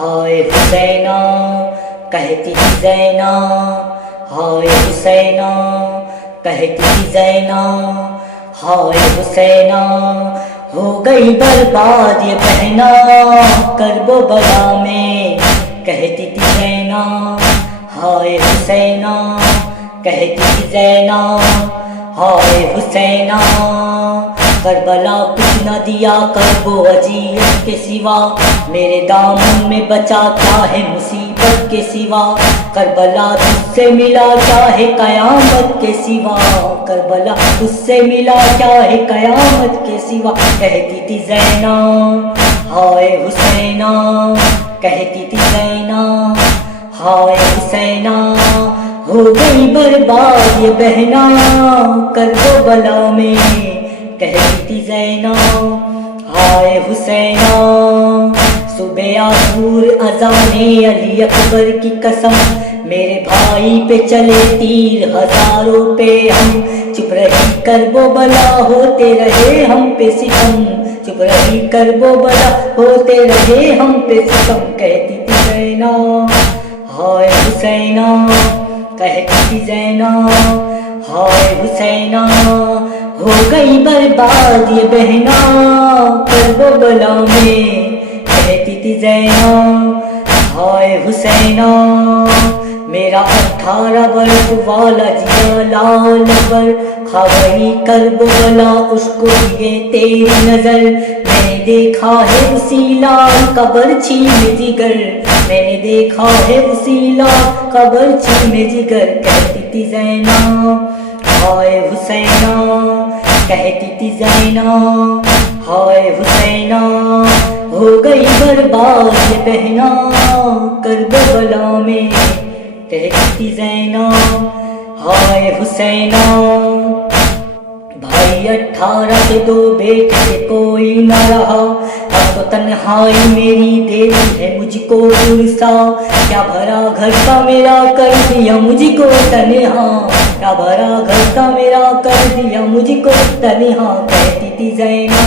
ہائے حسینہ کہتی تھی زینہ، ہائے حسینہ کہتی تھی زینہ، ہائے حسینہ ہو گئی برباد یہ بہنا کرب و بلا میں، کہتی تھی زینہ، ہائے حسینہ کہتی تھی زینہ، ہائے حسینہ کربلا کچھ نہ دیا کرب و اذیت کے سوا، میرے دامن میں بچا کیا ہے مصیبت کے سوا، کربلا تجھ سے ملا کیا ہے قیامت کے سوا، کربلا تجھ سے ملا کیا ہے قیامت کے سوا، کہتی تھی زینہ، ہائے حسینہ کہتی تھی زینہ، ہائے حسینہ ہو گئی برباد یہ بہنا کرب و بلا میں، کہتی تھی زینہ، ہائے حسینہ صبح آذور اذان علی اکبر کی قسم، میرے بھائی پہ چلے تیر ہزاروں پہ ہم، چپ رہی کرب و بلا ہوتے رہے ہم پہ ستم، چپ رہی کرب و بلا ہوتے رہے ہم پہ ستم، کہتی تھی زینہ، ہائے حسینہ کہتی تھی زینہ، ہائے حسینہ ہو گئی برباد یہ بہنا کرب و بلا میں، کہتی تھی زینہ، ہائے حسینہ میرا 18 برس والا جیا لال پر کھا گئی کرب و بلا اس کو دیے تیری نظر، میں نے دیکھا ہے اسی لال کا برچھی میں جگر، میں نے دیکھا ہے اسی لال کا برچھی میں جگر، کہتی تھی زینہ، ہائے حسینہ کہتی تھی زینہ، ہائے حسینہ ہو گئی برباد یہ بہنا کرب و بلا میں، کہتی تھی زینہ، ہائے حسینہ بھائی 18 کے 2 بیٹے سے کوئی نہ رہا، اب تو تنہائی میری دیتی ہے مجھ کو ترسا، کیا بھرا گھر کا میرا کر دیا مجھ کو تنہا، کیا بھرا گھر کا میرا کر دیا مجھ کو تنہا، کہتی تھی زینہ،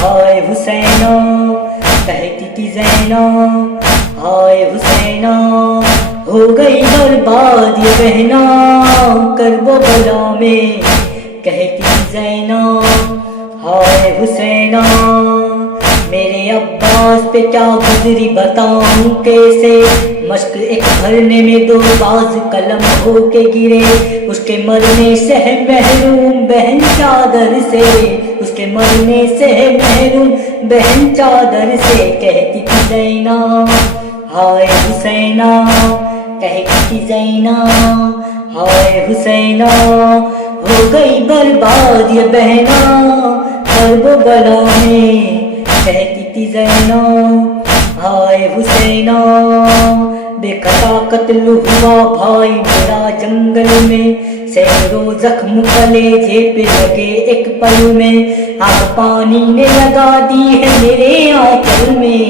ہائے حسینہ کہتی تھی زینہ، ہائے حسینہ ہو گئی برباد یہ بہنا کرب و بلا میں، کہتی تھی زینہ، ہائے حسینہ میرے عباس پہ کیا گزری بتاؤں کیسے، مشق ایک بھرنے میں 2 باز قلم ہو کے گرے، اس کے مرنے سے ہے محروم بہن چادر سے، اس کے مرنے سے ہے محروم بہن چادر سے، کہتی تھی زینہ، ہائے حسینہ کہتی تھی زینہ، ہائے حسینہ ہو گئی برباد یہ بہنا کرب و بلا میں، کہتی تھی زینہ، ہائے حسینہ بے قطع قتل ہوا بھائی میرا جنگل میں، سینکڑوں زخم کلیجے پہ لگے ایک پل میں، اب پانی نے لگا دی ہے میرے آنچل میں،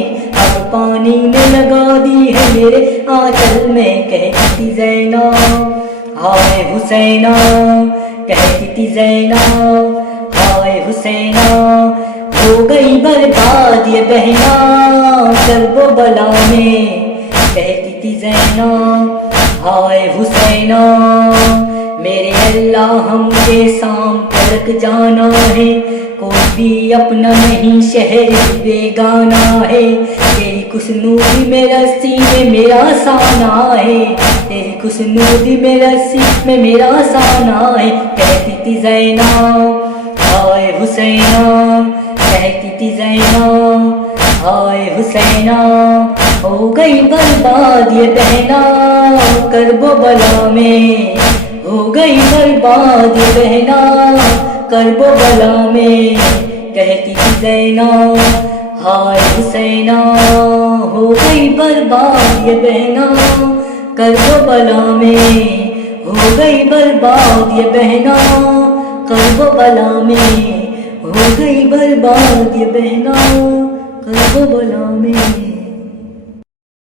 اب پانی نے لگا دی ہے میرے آنچل میں، کہتی تھی زینہ، ہائے حسینہ کہتی تھی زینہ، ہائے حسینہ ہو گئی برباد یہ بہنا کرب و بلا میں، کہتی تھی زینہ، ہائے حسینہ میرے اللہ ہم کے سام تلک جانا ہے، کوئی بھی اپنا نہیں شہر بیگانہ ہے، تیری خوشنودی میں رسی میں میرا سانا ہے، تیری خوشنودی میں رسی میں میرا سانا ہے، کہتی تھی زینہ، ہائے حسینہ کہتی تھی زینہ، ہائے حسینہ ہو گئی برباد یہ بہنا کرب و بلا میں، ہو گئی برباد یہ بہنا کرب و بلا میں، کہتی تھی زینہ، ہائے حسینہ ہو گئی برباد یہ بہنا کرب و بلا میں، ہو گئی برباد یہ بہنا کرب و بلا میں، ہو گئی برباد یہ بہنا کرب و بلا میں۔